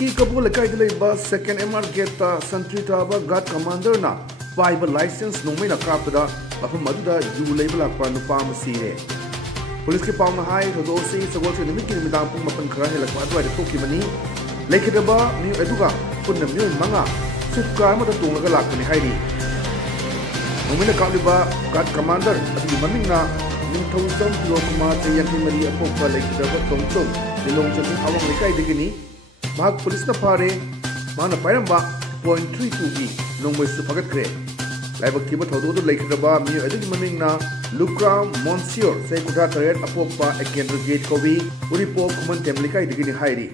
Puliski Kabul Kai leiba second MR Geta Santri Taba God Commander na Bible license nongmeina kappada mafam aduda yu leiba lakpa nupa ama sire. Puliski pauna hai thodo se sagol se numit ki midang pung mapan khara helakpa adwai de thoki mani lekhidaba mi eduga punna mi manga sukka ma ta tunglaga lakpani hairi. Nongmeina kapliba God Commander adu maming na Ninthosam Pilokuma Chayanti Mari Apopa lekhidaba tongchom nilong chatin awang lekai digini Mahak Police na pare, mana pairamba .32 gi nongmoi su phagat kre. Laibak kiba thodo lekhidaba mi adu maming na Lukram Monsieur sai kudha taret apopa ekendro gate kobi uripo kuman temlikai digini hairi.